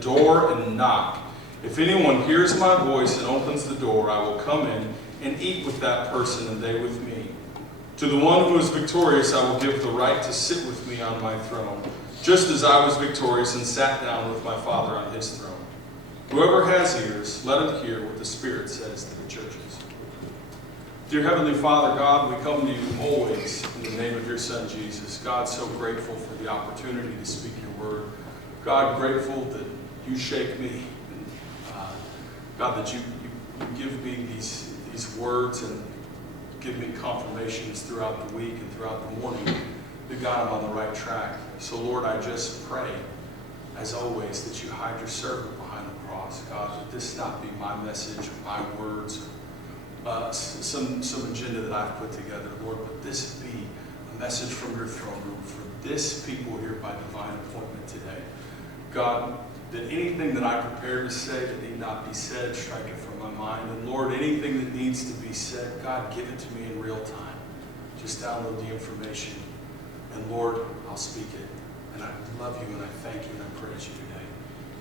door and knock. If anyone hears my voice and opens the door, I will come in and eat with that person and they with me. To the one who is victorious, I will give the right to sit with me on my throne, just as I was victorious and sat down with my Father on his throne. Whoever has ears, let him hear what the Spirit says to the churches. Dear Heavenly Father, God, we come to you always in the name of your Son, Jesus. God, so grateful for the opportunity to speak your word. God, grateful that you shake me. And, God, that you give me these words and give me confirmations throughout the week and throughout the morning that, God, I'm on the right track. So, Lord, I just pray, as always, that you hide your servant behind the cross. God, that this not be my message, my words, some agenda that I've put together, Lord, but this be a message from your throne room for this people here by divine appointment today. God, that anything that I prepare to say that need not be said, strike it from my mind. And Lord, anything that needs to be said, God, give it to me in real time. Just download the information. And Lord, I'll speak it. And I love you and I thank you and I praise you today.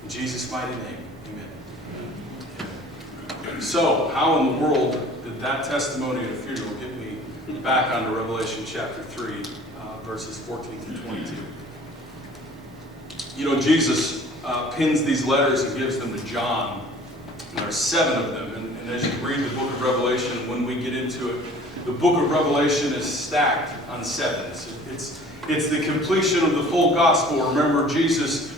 In Jesus' mighty name, amen. So, how in the world did that testimony at a funeral get me back onto Revelation chapter 3, verses 14 through 22? You know, Jesus pins these letters and gives them to John. And there are 7 of them. And as you read the book of Revelation, when we get into it, the book of Revelation is stacked on 7s. It's the completion of the full gospel. Remember, Jesus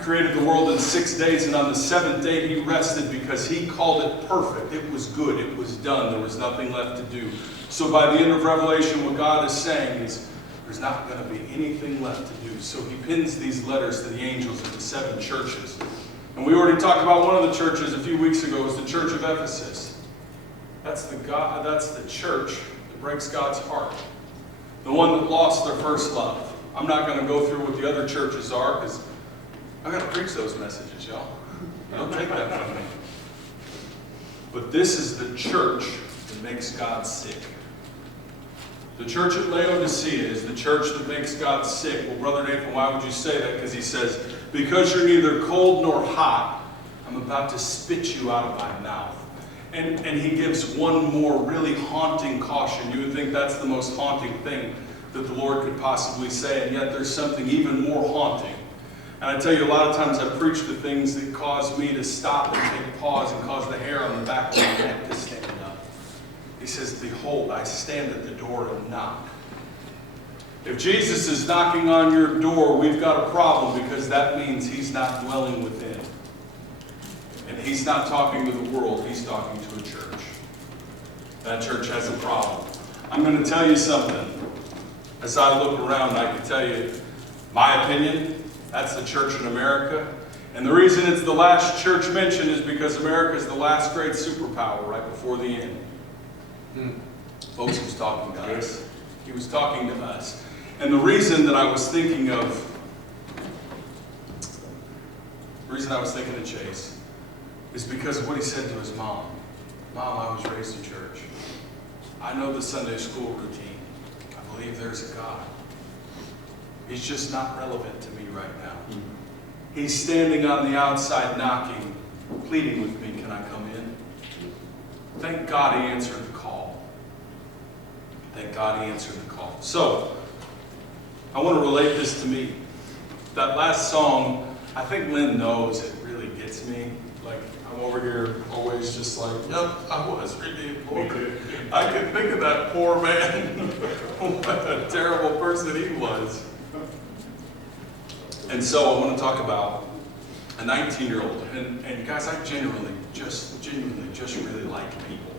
created the world in 6 days, and on the 7th day he rested because he called it perfect. It was good. It was done. There was nothing left to do. So by the end of Revelation, what God is saying is there's not going to be anything left to do. So he pins these letters to the angels of the 7 churches. And we already talked about one of the churches a few weeks ago. It was the church of Ephesus. That's the church that breaks God's heart. The one that lost their first love. I'm not going to go through what the other churches are because I'm going to preach those messages, y'all. Don't take that from me. But this is the church that makes God sick. The church at Laodicea is the church that makes God sick. Well, Brother Nathan, why would you say that? Because he says, because you're neither cold nor hot, I'm about to spit you out of my mouth. And he gives one more really haunting caution. You would think that's the most haunting thing that the Lord could possibly say, and yet there's something even more haunting. And I tell you, a lot of times I preach the things that cause me to stop and take pause and cause the hair on the back of my neck to stand up. He says, behold, I stand at the door and knock. If Jesus is knocking on your door, we've got a problem because that means he's not dwelling within. And he's not talking to the world, he's talking to a church. That church has a problem. I'm going to tell you something. As I look around, I can tell you my opinion. That's the church in America. And the reason it's the last church mentioned is because America is the last great superpower right before the end. Folks, he was talking to us. He was talking to us. And the reason that I was thinking of Chase is because of what he said to his mom. Mom, I was raised in church. I know the Sunday school routine. I believe there's a God. He's just not relevant to me right now. He's standing on the outside knocking, pleading with me, can I come in? Thank God he answered the call. Thank God he answered the call. So, I want to relate this to me. That last song, I think Lynn knows it really gets me. Like, I'm over here always just like, yep, I was really employed. I could think of that poor man. What a terrible person he was. And so I want to talk about a 19-year-old. And guys, I genuinely just really like people.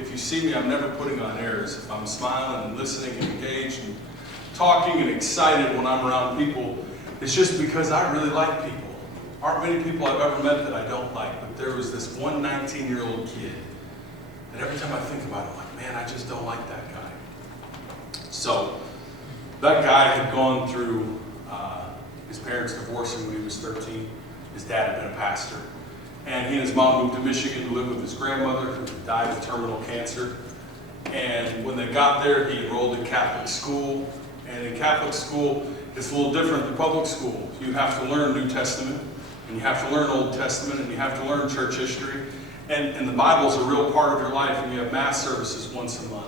If you see me, I'm never putting on airs. If I'm smiling and listening and engaged and talking and excited when I'm around people, it's just because I really like people. Aren't many people I've ever met that I don't like, but there was this one 19-year-old kid that every time I think about it, I'm like, man, I just don't like that guy. So, that guy had gone through his parents divorced him when he was 13. His dad had been a pastor. And he and his mom moved to Michigan to live with his grandmother who died of terminal cancer. And when they got there, he enrolled in Catholic school. And in Catholic school, it's a little different than public school. You have to learn New Testament. And you have to learn Old Testament, and you have to learn church history. And the Bible's a real part of your life, and you have mass services once a month.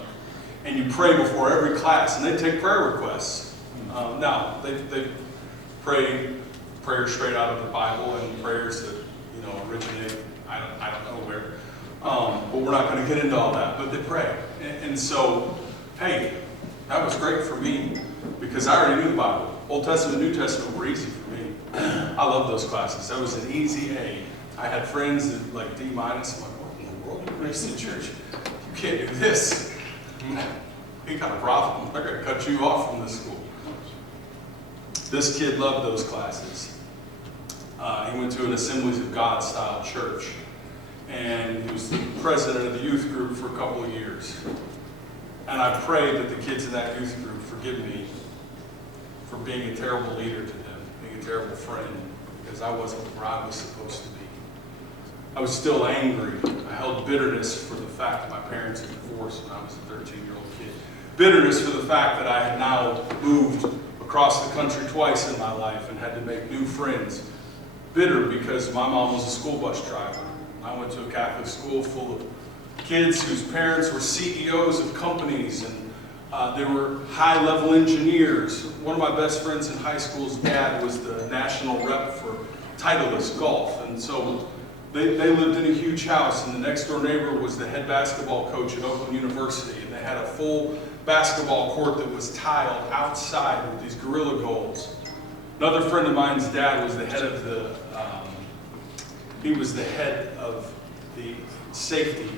And you pray before every class, and they take prayer requests. Now, they pray prayers straight out of the Bible and prayers that, originate, I don't know where. But we're not going to get into all that, but they pray. And so, hey, that was great for me because I already knew the Bible. Old Testament, New Testament were easy for me. I love those classes. That was an easy A. I had friends that like D-. I'm like, what in the world? You're raised in church. You can't do this. You got a problem. They're going to cut you off from this school. This kid loved those classes. He went to an Assemblies of God style church. And he was the president of the youth group for a couple of years. And I prayed that the kids in that youth group forgive me for being a terrible leader to them, being a terrible friend, because I wasn't where I was supposed to be. I was still angry. I held bitterness for the fact that my parents had divorced when I was a 13-year-old kid. Bitterness for the fact that I had now moved across the country twice in my life and had to make new friends. Bitter because my mom was a school bus driver. I went to a Catholic school full of kids whose parents were CEOs of companies, and they were high-level engineers. One of my best friends in high school's dad was the national rep for Titleist golf, and so they lived in a huge house, and the next-door neighbor was the head basketball coach at Oakland University, and they had a full basketball court that was tiled outside with these gorilla goals. Another friend of mine's dad was the head of the safety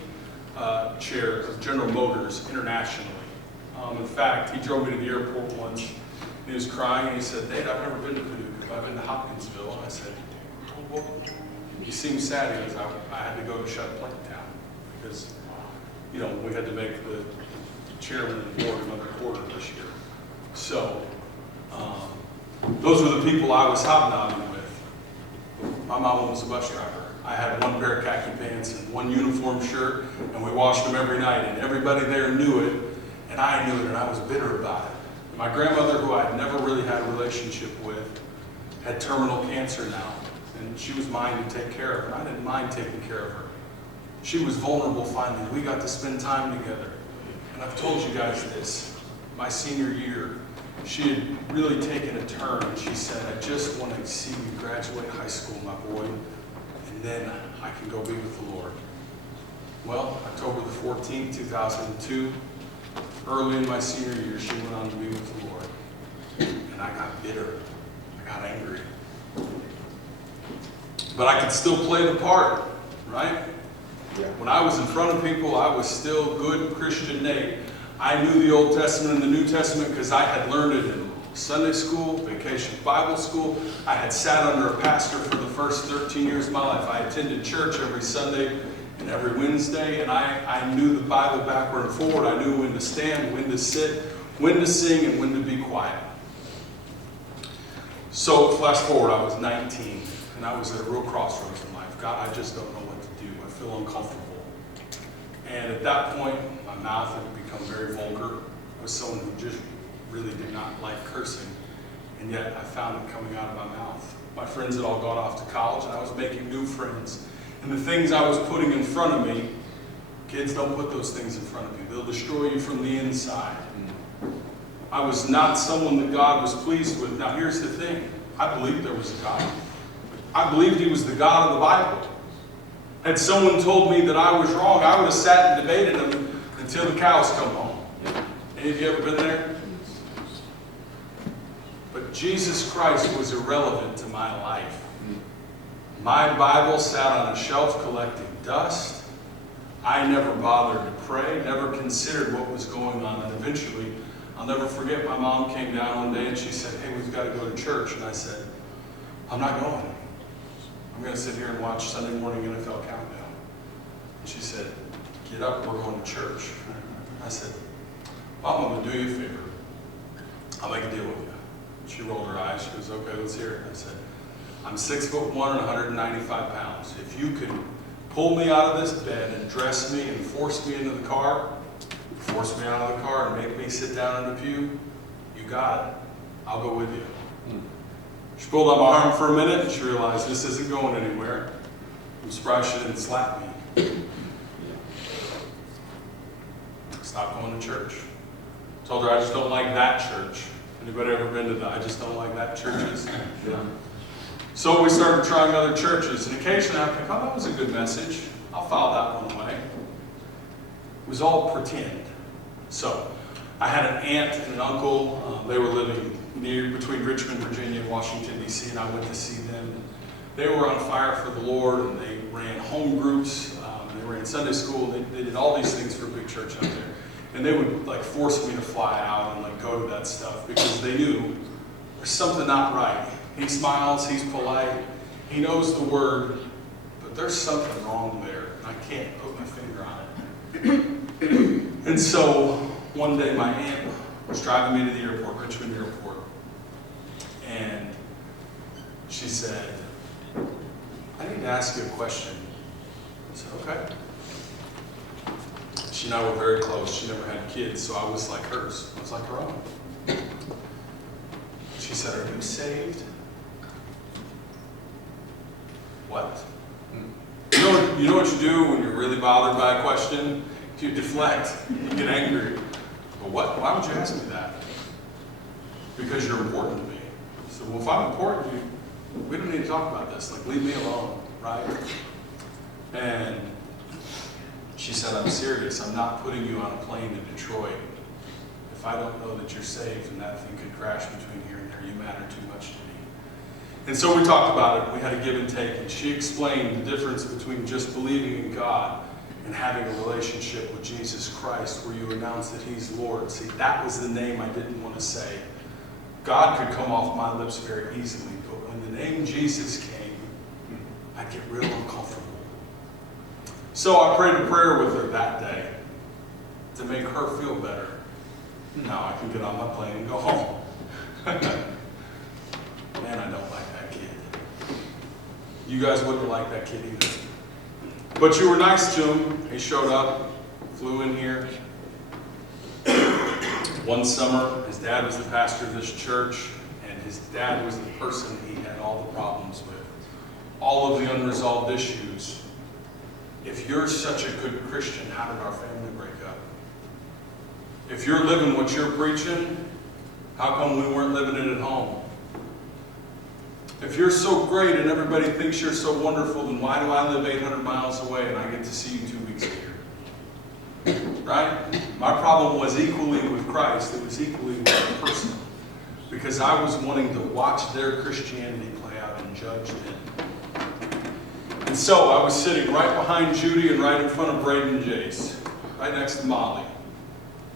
chair of General Motors internationally. In fact, he drove me to the airport once, and he was crying, and he said, "Dad, I've never been to Paducah. I've been to Hopkinsville." And I said, "Oh, well, he seemed sad because I had to go to shut a plant down because, we had to make the chairman of the board another quarter this year." So, those were the people I was hobnobbing with. My mom was a bus driver. I had one pair of khaki pants and one uniform shirt, and we washed them every night, and everybody there knew it, and I knew it, and I was bitter about it. My grandmother, who I had never really had a relationship with, had terminal cancer now, and she was mine to take care of, and I didn't mind taking care of her. She was vulnerable finally. We got to spend time together. And I've told you guys this, my senior year, she had really taken a turn, and she said, "I just want to see you graduate high school, my boy, and then I can go be with the Lord." Well, October the 14th, 2002, early in my senior year, she went on to be with the Lord. And I got bitter. I got angry. But I could still play the part, right? Yeah. When I was in front of people, I was still good Christian Nate. I knew the Old Testament and the New Testament because I had learned it in Sunday school, vacation Bible school. I had sat under a pastor for the first 13 years of my life. I attended church every Sunday and every Wednesday, and I knew the Bible backward and forward. I knew when to stand, when to sit, when to sing, and when to be quiet. So flash forward, I was 19, and I was at a real crossroads in life. God, I just don't know what to do. I feel uncomfortable. And at that point, my mouth had become very vulgar. I was someone who just really did not like cursing, and yet I found it coming out of my mouth. My friends had all gone off to college, and I was making new friends. And the things I was putting in front of me, kids, don't put those things in front of you. They'll destroy you from the inside. I was not someone that God was pleased with. Now here's the thing. I believed there was a God. I believed He was the God of the Bible. Had someone told me that I was wrong, I would have sat and debated them until the cows come home. Any of you ever been there? But Jesus Christ was irrelevant to my life. My Bible sat on a shelf collecting dust. I never bothered to pray, never considered what was going on. And eventually, I'll never forget, my mom came down one day and she said, "Hey, we've got to go to church." And I said, "I'm not going. I'm going to sit here and watch Sunday morning NFL Countdown." And she said, "Get up, we're going to church." I said, "Mom, I'm going to do you a favor. I'll make a deal with you." She rolled her eyes. She goes, "Okay, let's hear it." I said, "I'm 6'1" and 195 pounds. If you could pull me out of this bed and dress me and force me into the car, force me out of the car and make me sit down in the pew, you got it. I'll go with you." She pulled on my arm for a minute and she realized this isn't going anywhere. I'm surprised she didn't slap me. Stopped going to church. Told her I just don't like that church. Anybody ever been to that? I just don't like that churches. Yeah. So we started trying other churches, and occasionally I think, oh, that was a good message. I'll file that one away. It was all pretend. So I had an aunt and an uncle. They were living between Richmond, Virginia, and Washington, D.C., and I went to see them. They were on fire for the Lord, and they ran home groups. They ran Sunday school. They did all these things for a big church out there. And they would like force me to fly out and like go to that stuff because they knew there's something not right. He smiles, he's polite, he knows the word, but there's something wrong there. And I can't put my finger on it. And so one day my aunt was driving me to the airport, Richmond Airport, and she said, I need to ask you a question. I said, okay. She and I were very close. She never had kids, so I was like hers. I was like her own. She said, are you saved? What? You know what you do when you're really bothered by a question? You deflect. You get angry. But what? Why would you ask me that? Because you're important to me. So, well, if I'm important to you, we don't need to talk about this. Like, leave me alone, right? And she said, I'm serious. I'm not putting you on a plane to Detroit. If I don't know that you're saved and that thing could crash between here and there, you matter too much to me. And so we talked about it. We had a give and take. And she explained the difference between just believing in God and having a relationship with Jesus Christ where you announce that he's Lord. See, that was the name I didn't want to say. God could come off my lips very easily, but when the name Jesus came, I'd get real uncomfortable. So I prayed a prayer with her that day to make her feel better. Now I can get on my plane and go home. Man, I don't like that kid. You guys wouldn't like that kid either. But you were nice to him. He showed up, flew in here. One summer, his dad was the pastor of this church, and his dad was the person he had all the problems with. All of the unresolved issues. If you're such a good Christian, how did our family break up? If you're living what you're preaching, how come we weren't living it at home? If you're so great and everybody thinks you're so wonderful, then why do I live 800 miles away and I get to see you 2 weeks later? Right? My problem was equally with Christ. It was equally with the person. Because I was wanting to watch their Christianity play out and judge them. And so I was sitting right behind Judy and right in front of Braden and Jace. Right next to Molly.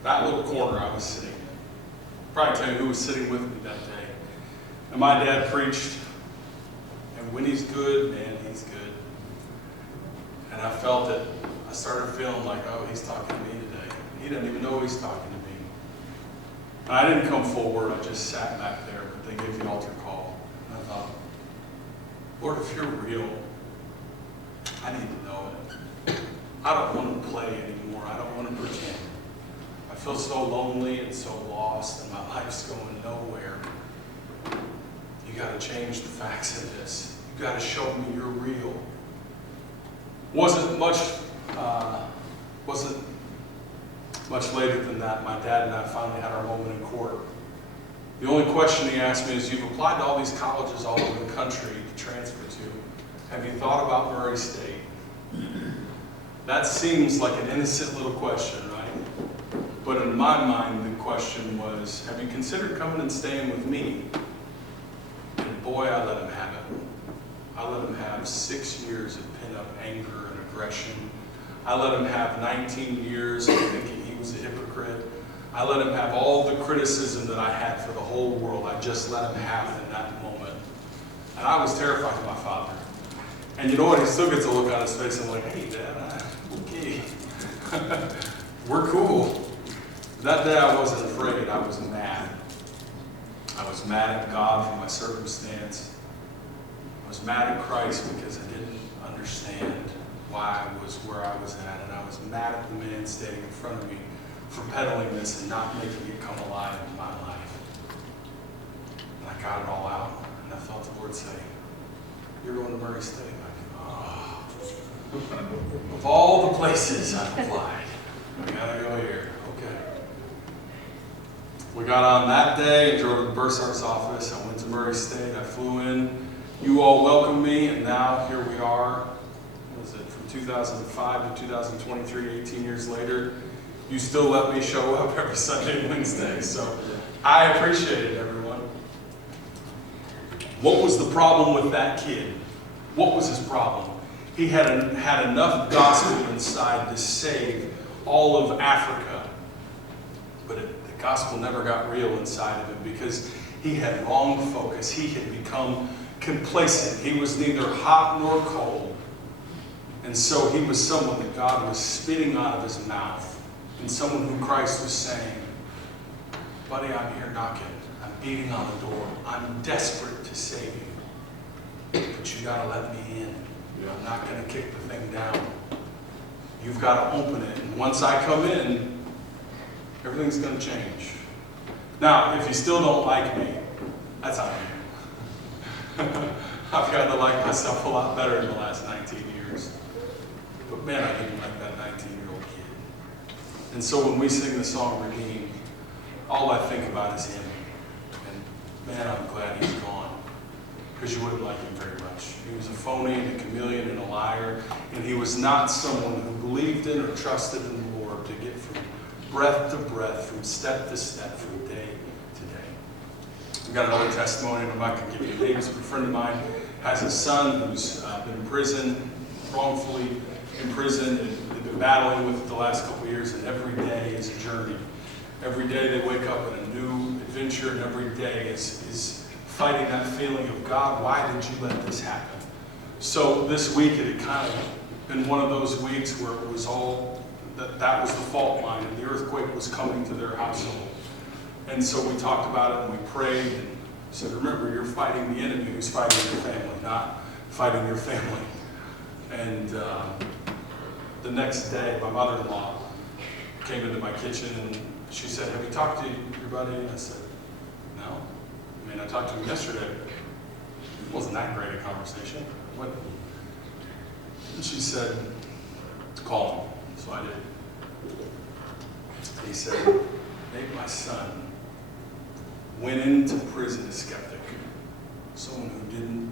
That little corner I was sitting in. Probably tell you who was sitting with me that day. And my dad preached. And when he's good, man, he's good. And I felt it. I started feeling like, oh, he's talking to me today. He doesn't even know he's talking to me. And I didn't come forward. I just sat back there. But they gave the altar call. And I thought, Lord, if you're real, I need to know it. I don't want to play anymore. I don't want to pretend. I feel so lonely and so lost, and my life's going nowhere. You got to change the facts of this. You got to show me you're real. Wasn't much later than that. My dad and I finally had our moment in court. The only question he asked me is, you've applied to all these colleges all over the country to transfer to. Have you thought about Murray State? That seems like an innocent little question, right? But in my mind, the question was, have you considered coming and staying with me? And boy, I let him have it. I let him have 6 years of pent-up anger and aggression. I let him have 19 years of thinking he was a hypocrite. I let him have all the criticism that I had for the whole world. I just let him have it in that moment. And I was terrified of my father. And you know what? He still gets a look on his face. I'm like, hey, Dad, okay. We're cool. That day I wasn't afraid. I was mad. I was mad at God for my circumstance. I was mad at Christ because I didn't understand why I was where I was at. And I was mad at the man standing in front of me for peddling this and not making it come alive in my life. And I got it all out. And I felt the Lord say, you're going to Murray State. Of all the places I've applied, I gotta go here. Okay. We got on that day and drove to the bursar's office. I went to Murray State. I flew in. You all welcomed me, and now here we are. What was it, from 2005 to 2023, 18 years later? You still let me show up every Sunday and Wednesday, so I appreciate it, everyone. What was the problem with that kid? What was his problem? He had enough gospel inside to save all of Africa. But the gospel never got real inside of him because he had wrong focus. He had become complacent. He was neither hot nor cold. And so he was someone that God was spitting out of his mouth. And someone who Christ was saying, buddy, I'm here knocking. I'm beating on the door. I'm desperate to save you. But you got to let me in. I'm not going to kick the thing down. You've got to open it. And once I come in, everything's going to change. Now, if you still don't like me, that's on you. I've gotten to like myself a lot better in the last 19 years. But man, I didn't like that 19-year-old kid. And so when we sing the song Redeemed, all I think about is him. And man, I'm glad he's gone. Because you wouldn't like him very much. He was a phony and a chameleon and a liar, and he was not someone who believed in or trusted in the Lord to get from breath to breath, from step to step, from day to day. We've got another testimony, and I'm not going to give you names, but a friend of mine has a son who's been in prison, wrongfully in prison, and they've been battling with it the last couple of years, and every day is a journey. Every day they wake up in a new adventure, and every day is fighting that feeling of, God, why did you let this happen? So this week it had kind of been one of those weeks where it was all, that was the fault line, and the earthquake was coming to their household. And so we talked about it and we prayed and said, remember, you're fighting the enemy who's fighting your family, not fighting your family. And the next day, my mother-in-law came into my kitchen and she said, have you talked to your buddy? And I said, no. I mean, I talked to him yesterday. It wasn't that great a conversation. What? And she said, call him. So I did. He said, Nate, my son went into prison a skeptic. Someone who didn't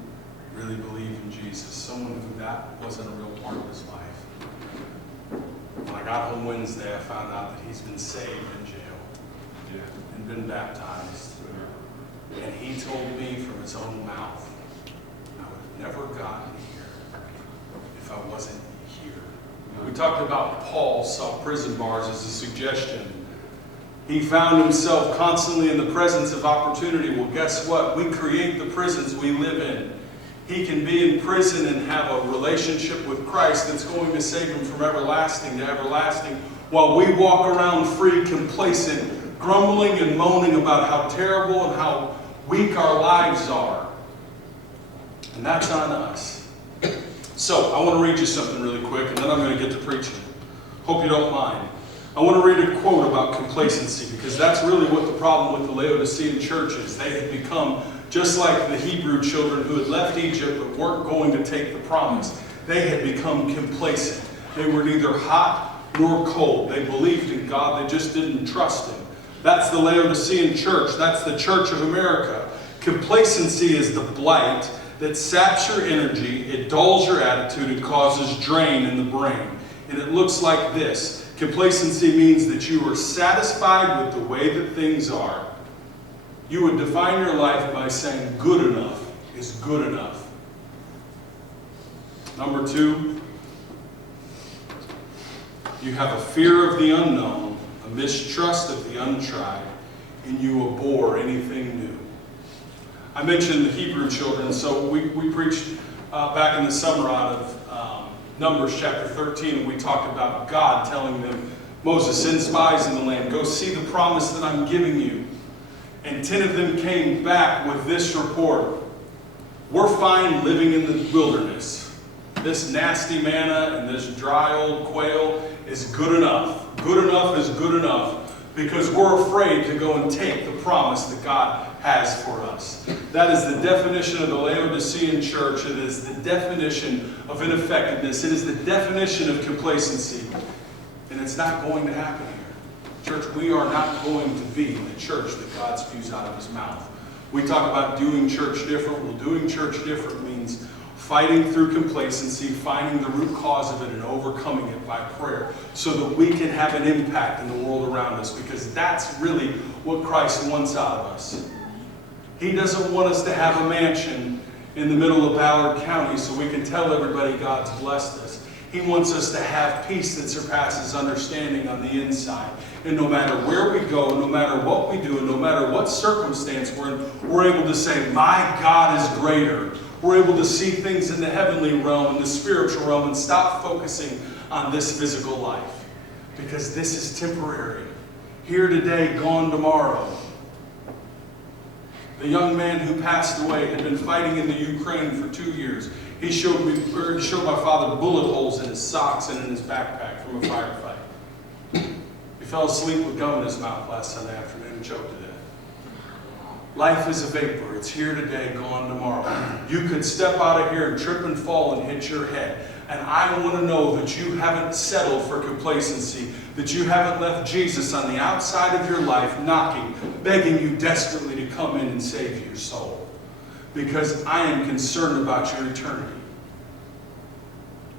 really believe in Jesus. Someone who that wasn't a real part of his life. When I got home Wednesday, I found out that he's been saved in jail and been baptized. And he told me from his own mouth, I would have never gotten here if I wasn't here. We talked about Paul saw prison bars as a suggestion. He found himself constantly in the presence of opportunity. Well, guess what? We create the prisons we live in. He can be in prison and have a relationship with Christ that's going to save him from everlasting to everlasting, while we walk around free, complacent, grumbling and moaning about how terrible and how weak our lives are. And that's on us. So, I want to read you something really quick, and then I'm going to get to preaching. Hope you don't mind. I want to read a quote about complacency, because that's really what the problem with the Laodicean church is. They had become just like the Hebrew children who had left Egypt but weren't going to take the promise. They had become complacent. They were neither hot nor cold. They believed in God, they just didn't trust Him. That's the Laodicean church. That's the Church of America. Complacency is the blight that saps your energy, it dulls your attitude, it causes drain in the brain. And it looks like this. Complacency means that you are satisfied with the way that things are. You would define your life by saying good enough is good enough. Number 2, you have a fear of the unknown, a mistrust of the untried, and you abhor anything new. I mentioned the Hebrew children, so we preached back in the summer out of Numbers chapter 13, and we talked about God telling them, Moses, send spies in the land, go see the promise that I'm giving you. And 10 of them came back with this report. We're fine living in the wilderness. This nasty manna and this dry old quail is good enough. Good enough is good enough because we're afraid to go and take the promise that God has for us. That is the definition of the Laodicean church. It is the definition of ineffectiveness. It is the definition of complacency. And it's not going to happen here. Church, we are not going to be the church that God spews out of his mouth. We talk about doing church different. Well, doing church different means fighting through complacency, finding the root cause of it, and overcoming it by prayer so that we can have an impact in the world around us, because that's really what Christ wants out of us. He doesn't want us to have a mansion in the middle of Ballard County so we can tell everybody God's blessed us. He wants us to have peace that surpasses understanding on the inside. And no matter where we go, no matter what we do, and no matter what circumstance we're in, we're able to say, my God is greater. We're able to see things in the heavenly realm, in the spiritual realm, and stop focusing on this physical life. Because this is temporary. Here today, gone tomorrow. The young man who passed away had been fighting in the Ukraine for 2 years. He showed my father bullet holes in his socks and in his backpack from a firefight. He fell asleep with gum in his mouth last Sunday afternoon and choked to death. Life is a vapor. It's here today, gone tomorrow. You could step out of here and trip and fall and hit your head. And I want to know that you haven't settled for complacency, that you haven't left Jesus on the outside of your life knocking, begging you desperately to come in and save your soul. Because I am concerned about your eternity.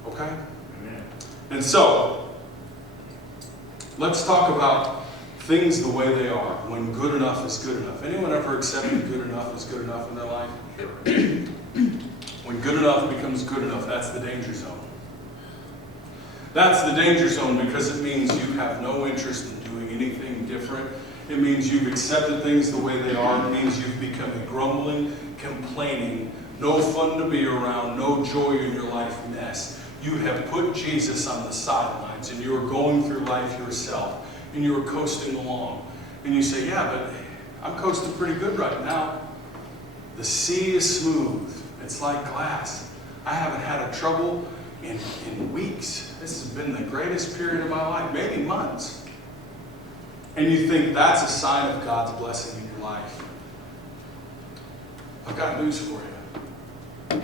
Okay? Amen. And so, let's talk about things the way they are, when good enough is good enough. Anyone ever accepted good enough is good enough in their life? When good enough becomes good enough, that's the danger zone. That's the danger zone, because it means you have no interest in doing anything different. It means you've accepted things the way they are. It means you've become a grumbling, complaining, no fun to be around, no joy in your life mess. You have put Jesus on the sidelines, and you are going through life yourself, and you are coasting along. And you say, yeah, but I'm coasting pretty good right now. The sea is smooth. It's like glass. I haven't had a trouble in weeks. This has been the greatest period of my life, maybe months. And you think that's a sign of God's blessing in your life. I've got news for you.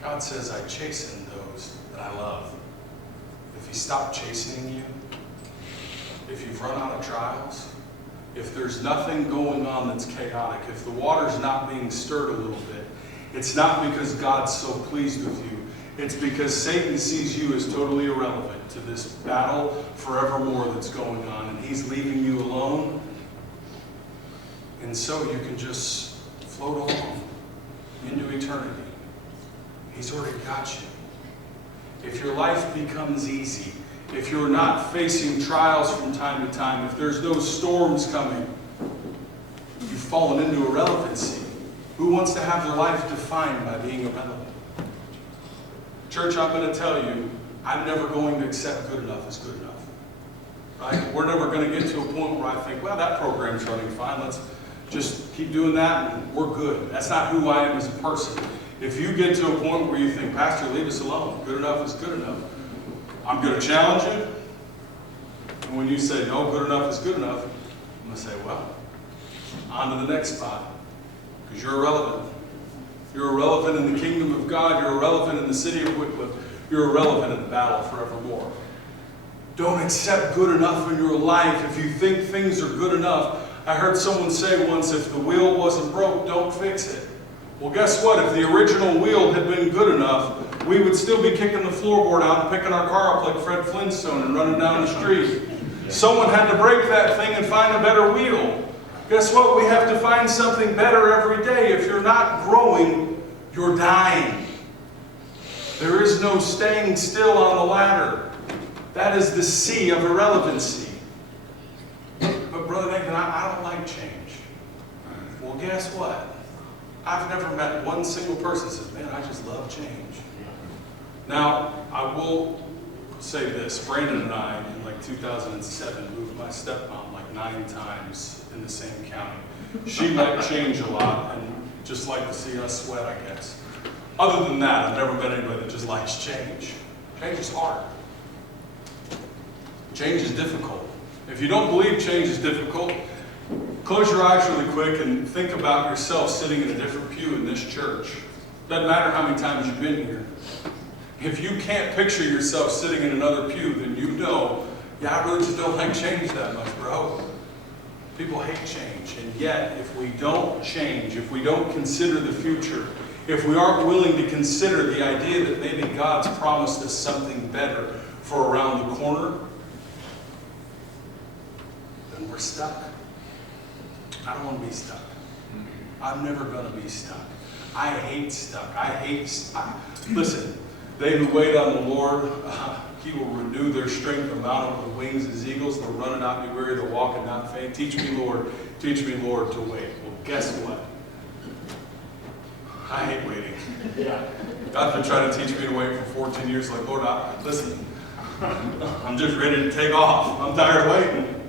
God says, I chasten those that I love. If He stopped chastening you, if you've run out of trials, if there's nothing going on that's chaotic, if the water's not being stirred a little bit, it's not because God's so pleased with you. It's because Satan sees you as totally irrelevant to this battle forevermore that's going on, and he's leaving you alone. And so you can just float along into eternity. He's already got you. If your life becomes easy, if you're not facing trials from time to time, if there's no storms coming, you've fallen into irrelevancy. Who wants to have their life defined by being irrelevant? Church, I'm going to tell you, I'm never going to accept good enough as good enough. Right? We're never going to get to a point where I think, well, that program's running fine. Let's just keep doing that and we're good. That's not who I am as a person. If you get to a point where you think, Pastor, leave us alone. Good enough is good enough. I'm going to challenge you. And when you say, no, good enough is good enough, I'm going to say, well, on to the next spot. Because you're irrelevant. You're irrelevant in the kingdom of God. You're irrelevant in the city of Wickliffe. You're irrelevant in the battle forevermore. Don't accept good enough in your life if you think things are good enough. I heard someone say once, if the wheel wasn't broke, don't fix it. Well, guess what? If the original wheel had been good enough, we would still be kicking the floorboard out and picking our car up like Fred Flintstone and running down the street. Someone had to break that thing and find a better wheel. Guess what? We have to find something better every day. If you're not growing, you're dying. There is no staying still on the ladder. That is the sea of irrelevancy. But Brother Nathan, I don't like change. Well, guess what? I've never met one single person that says, man, I just love change. Now, I will say this. Brandon and I, in like 2007, moved my stepmom like 9 times in the same county. She liked change a lot and just liked to see us sweat, I guess. Other than that, I've never met anybody that just likes change. Change is hard. Change is difficult. If you don't believe change is difficult, Close your eyes really quick and think about yourself sitting in a different pew in this church. Doesn't matter how many times you've been here. If you can't picture yourself sitting in another pew, then you know, yeah, I really just don't like change that much, bro. People hate change. And yet, if we don't change, if we don't consider the future, if we aren't willing to consider the idea that maybe God's promised us something better for around the corner, then we're stuck. I don't want to be stuck. I'm never going to be stuck. I hate stuck. Listen, they who wait on the Lord, He will renew their strength, they'll mount up with wings as eagles, they'll run and not be weary, they'll walk and not faint. Teach me, Lord, to wait. Well, guess what? I hate waiting. Yeah. God's been trying to teach me to wait for 14 years. Like, Lord, listen, I'm just ready to take off. I'm tired of waiting.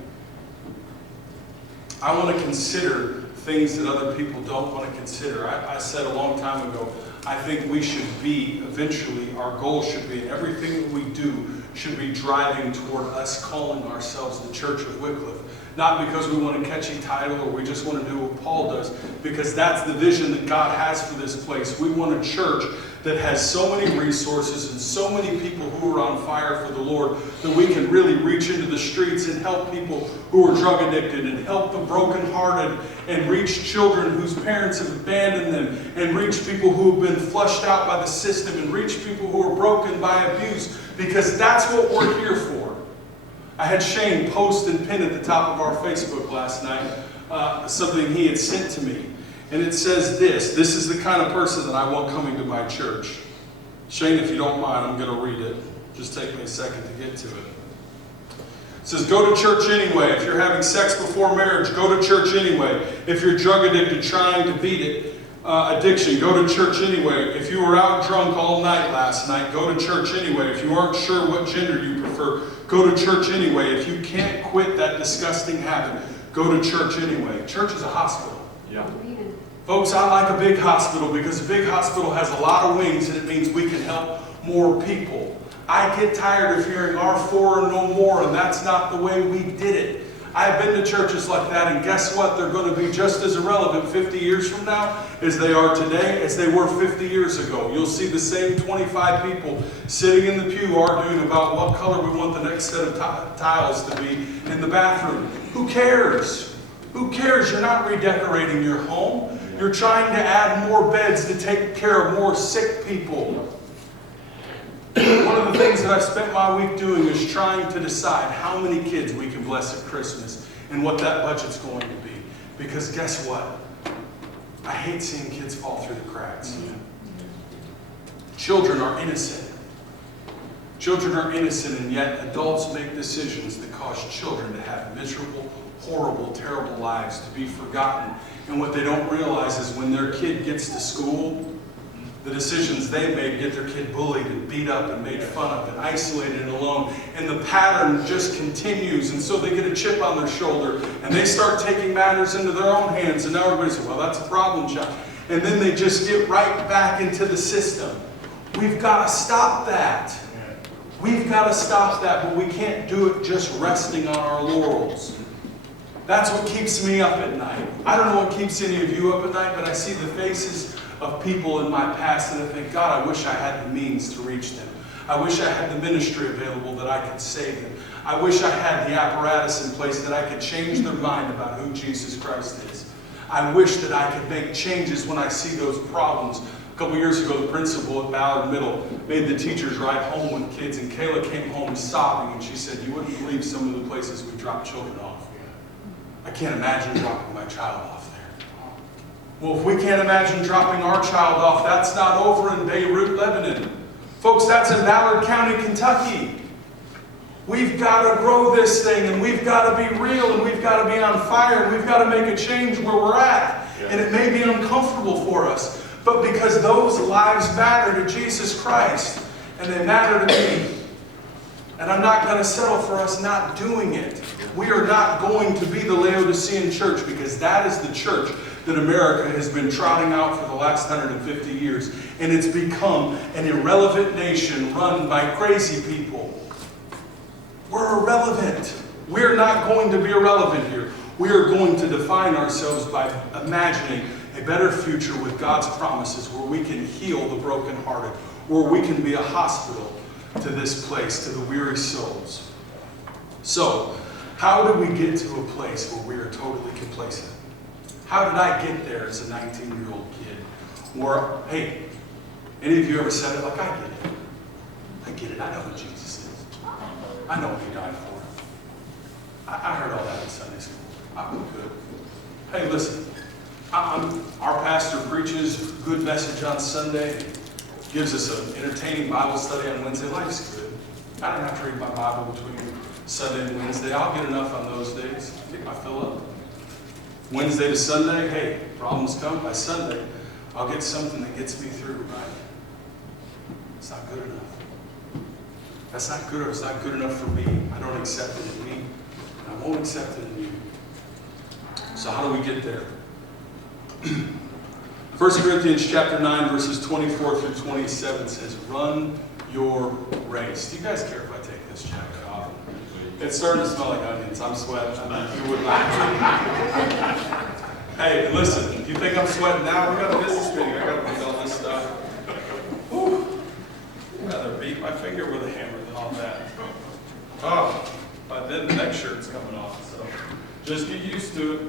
I want to consider things that other people don't want to consider. I said a long time ago, I think we should be, eventually, our goal should be, and everything that we do should be driving toward us calling ourselves the Church of Wickliffe. Not because we want a catchy title or we just want to do what Paul does, because that's the vision that God has for this place. We want a church that has so many resources and so many people who are on fire for the Lord that we can really reach into the streets and help people who are drug addicted and help the brokenhearted and reach children whose parents have abandoned them and reach people who have been flushed out by the system and reach people who are broken by abuse, because that's what we're here for. I had Shane post and pin at the top of our Facebook last night something he had sent to me. And it says this is the kind of person that I want coming to my church. Shane, if you don't mind, I'm going to read it. Just take me a second to get to it. It says, go to church anyway. If you're having sex before marriage, go to church anyway. If you're drug addicted, trying to beat it, addiction, go to church anyway. If you were out drunk all night last night, go to church anyway. If you aren't sure what gender you prefer, go to church anyway. If you can't quit that disgusting habit, go to church anyway. Church is a hospital. Yeah. Folks, I like a big hospital because a big hospital has a lot of wings and it means we can help more people. I get tired of hearing our for and no more, and that's not the way we did it. I've been to churches like that, and guess what? They're going to be just as irrelevant 50 years from now as they are today, as they were 50 years ago. You'll see the same 25 people sitting in the pew arguing about what color we want the next set of tiles to be in the bathroom. Who cares? Who cares? You're not redecorating your home. You're trying to add more beds to take care of more sick people. One of the things that I've spent my week doing is trying to decide how many kids we can bless at Christmas and what that budget's going to be. Because guess what? I hate seeing kids fall through the cracks. Children are innocent. Children are innocent, and yet adults make decisions that cause children to have miserable, horrible, terrible lives, to be forgotten. And what they don't realize is when their kid gets to school, the decisions they made get their kid bullied and beat up and made fun of and isolated and alone. And the pattern just continues. And so they get a chip on their shoulder and they start taking matters into their own hands. And now everybody says, well, that's a problem child. And then they just get right back into the system. We've got to stop that. We've got to stop that, but we can't do it just resting on our laurels. That's what keeps me up at night. I don't know what keeps any of you up at night, but I see the faces of people in my past and I think, God, I wish I had the means to reach them. I wish I had the ministry available that I could save them. I wish I had the apparatus in place that I could change their mind about who Jesus Christ is. I wish that I could make changes when I see those problems. A couple years ago, the principal at Ballard Middle made the teachers ride home with kids, and Kayla came home sobbing, and she said, you wouldn't believe some of the places we drop children off. I can't imagine dropping my child off there. Well, if we can't imagine dropping our child off, that's not over in Beirut, Lebanon. Folks, that's in Ballard County, Kentucky. We've got to grow this thing, and we've got to be real, and we've got to be on fire, and we've got to make a change where we're at. Yeah. And it may be uncomfortable for us, but because those lives matter to Jesus Christ, and they matter to me, and I'm not going to settle for us not doing it. We are not going to be the Laodicean church, because that is the church that America has been trotting out for the last 150 years. And it's become an irrelevant nation run by crazy people. We're irrelevant. We're not going to be irrelevant here. We are going to define ourselves by imagining a better future with God's promises, where we can heal the brokenhearted, where we can be a hospital to this place, to the weary souls. So, how do we get to a place where we are totally complacent? How did I get there as a 19-year-old kid? Where, hey, any of you ever said it like, I get it. I get it. I know who Jesus is. I know what he died for. I heard all that in Sunday school. I'm good. Hey, listen. Our pastor preaches a good message on Sunday, gives us an entertaining Bible study on Wednesday. Life's good. I don't have to read my Bible between Sunday and Wednesday. I'll get enough on those days. Get my fill up. Wednesday to Sunday, hey, problems come. By Sunday, I'll get something that gets me through, right? It's not good enough. That's not good. It's not good enough for me. I don't accept it in me. And I won't accept it in you. So how do we get there? 1 Corinthians chapter 9, verses 24 through 27 says, run your race. Do you guys care if I take this jacket off? It's starting to smell like onions. I'm sweating. You would like to. Hey, listen, if you think I'm sweating now, we got a business meeting. I got to read all this stuff. Whew. I'd rather beat my finger with a hammer than all that. Oh, but then the next shirt's coming off, so just get used to it.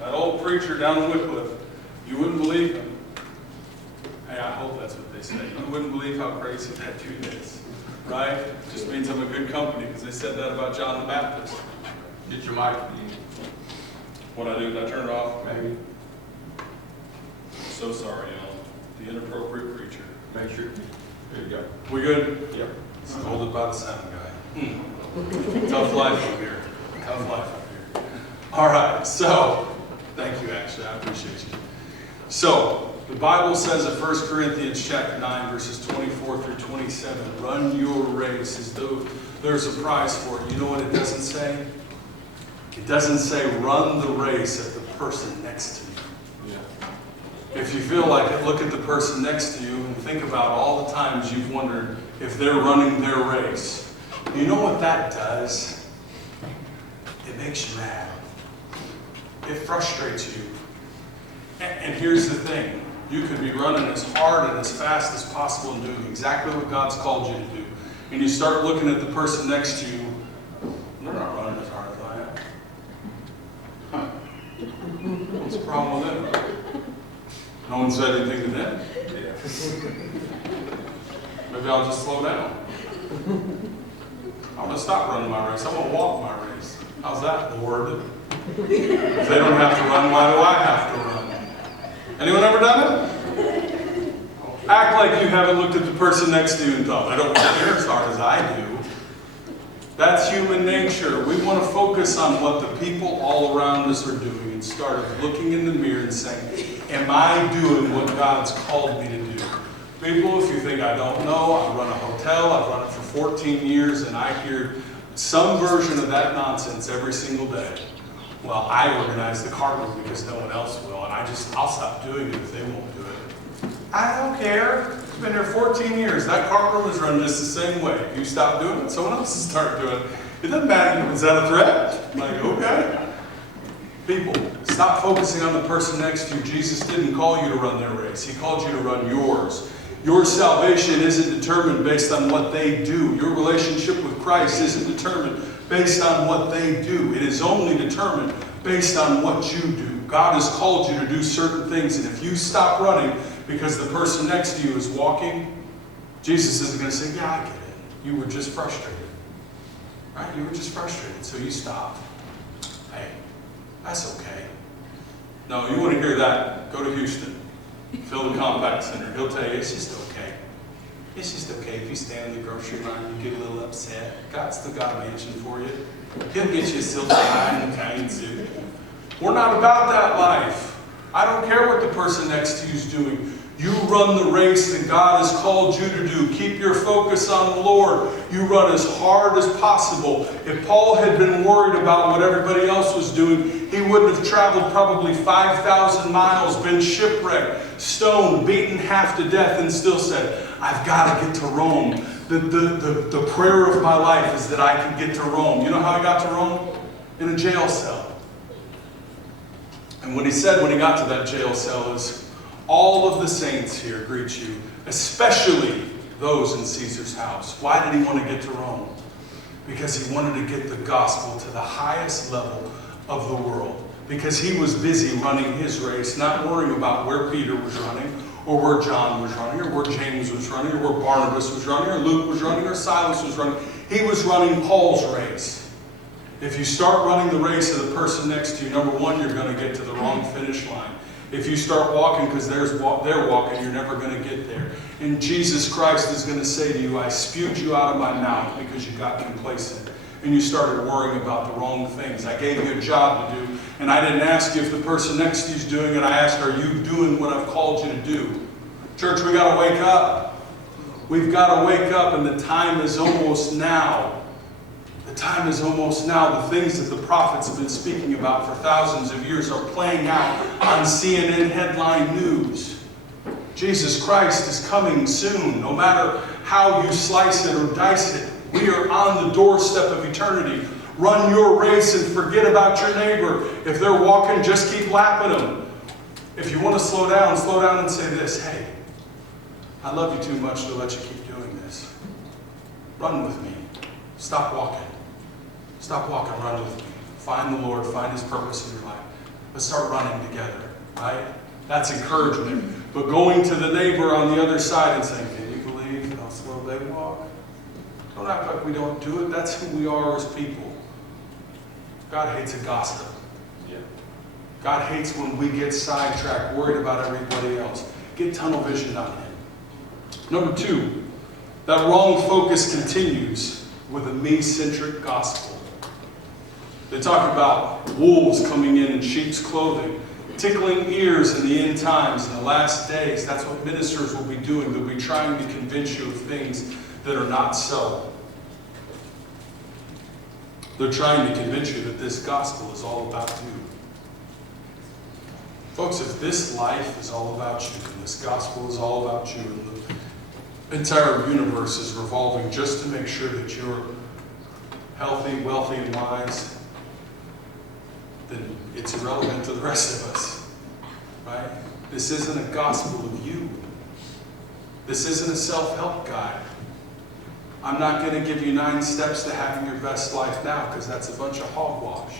That old preacher down in Wickliffe, you wouldn't believe him. Hey, I hope that's what they say. You wouldn't believe how crazy that dude is, right? Just means I'm a good company, because they said that about John the Baptist. Get your mic. What I do, did I turn it off? Maybe. So sorry, y'all. The inappropriate preacher. Make sure. There you go. We good? Yeah. Scolded by the sound guy. Tough life up here. Tough life up here. All right, so, thank you, actually. I appreciate you. So, the Bible says in 1 Corinthians chapter 9, verses 24 through 27, run your race as though there's a prize for it. You know what it doesn't say? It doesn't say run the race at the person next to you. Yeah. If you feel like it, look at the person next to you and think about all the times you've wondered if they're running their race. You know what that does? It makes you mad. It frustrates you. And here's the thing. You could be running as hard and as fast as possible and doing exactly what God's called you to do. And you start looking at the person next to you, they're not running as hard as I am. Huh. What's the problem with them? No one said anything to them? Yeah. Maybe I'll just slow down. I'm going to stop running my race. I'm going to walk my race. How's that, Lord? If they don't have to run, why do I have to run? Anyone ever done it? Act like you haven't looked at the person next to you and thought, I don't want to hear as hard as I do. That's human nature. We want to focus on what the people all around us are doing and start looking in the mirror and saying, am I doing what God's called me to do? People, if you think I don't know, I run a hotel, I've run it for 14 years, and I hear some version of that nonsense every single day. Well, I organize the car room because no one else will, and I'll stop doing it if they won't do it. I don't care. It's been here 14 years. That car room is run just the same way. If you stop doing it, someone else will start doing it. It doesn't matter. Is that a threat? I'm like, okay. People, stop focusing on the person next to you. Jesus didn't call you to run their race. He called you to run yours. Your salvation isn't determined based on what they do. Your relationship with Christ isn't determined based on what they do. It is only determined based on what you do. God has called you to do certain things, and if you stop running because the person next to you is walking, Jesus isn't going to say, yeah, I get it. You were just frustrated. Right? You were just frustrated, so you stopped. Hey, that's okay. No, you want to hear that? Go to Houston. Fill the Compact Center. He'll tell you it's just okay. It's just okay if you stand in the grocery line, you get a little upset. God's still got a mansion for you. He'll get you a silk tie and a cane suit. We're not about that life. I don't care what the person next to you is doing. You run the race that God has called you to do. Keep your focus on the Lord. You run as hard as possible. If Paul had been worried about what everybody else was doing, he wouldn't have traveled probably 5,000 miles, been shipwrecked, stoned, beaten half to death, and still said, I've got to get to Rome. The prayer of my life is that I can get to Rome. You know how he got to Rome? In a jail cell. And what he said when he got to that jail cell is, all of the saints here greet you, especially those in Caesar's house. Why did he want to get to Rome? Because he wanted to get the gospel to the highest level of the world. Because he was busy running his race, not worrying about where Peter was running, or where John was running, or where James was running, or where Barnabas was running, or Luke was running, or Silas was running. He was running Paul's race. If you start running the race of the person next to you, number one, you're going to get to the wrong finish line. If you start walking because they're walking, you're never going to get there. And Jesus Christ is going to say to you, I spewed you out of my mouth because you got complacent. And you started worrying about the wrong things. I gave you a job to do, and I didn't ask you if the person next to you is doing it. I asked, are you doing what I've called you to do? Church, we got to wake up. We've got to wake up, and the time is almost now. The time is almost now. The things that the prophets have been speaking about for thousands of years are playing out on CNN headline news. Jesus Christ is coming soon. No matter how you slice it or dice it, we are on the doorstep of eternity. Run your race and forget about your neighbor. If they're walking, just keep lapping them. If you want to slow down and say this, hey, I love you too much to let you keep doing this. Run with me. Stop walking. Stop walking, run with me. Find the Lord, find His purpose in your life. Let's start running together, right? That's encouragement. But going to the neighbor on the other side and saying, can you believe how slow they walk? Don't act like we don't do it. That's who we are as people. God hates a gossip. Yeah. God hates when we get sidetracked, worried about everybody else. Get tunnel vision on Him. Number two, that wrong focus continues with a me-centric gospel. They talk about wolves coming in sheep's clothing, tickling ears in the end times, in the last days. That's what ministers will be doing. They'll be trying to convince you of things that are not so. They're trying to convince you that this gospel is all about you. Folks, if this life is all about you, and this gospel is all about you, and the entire universe is revolving just to make sure that you're healthy, wealthy, and wise, then it's irrelevant to the rest of us, right? This isn't a gospel of you. This isn't a self-help guide. I'm not going to give you 9 steps to having your best life now, because that's a bunch of hogwash.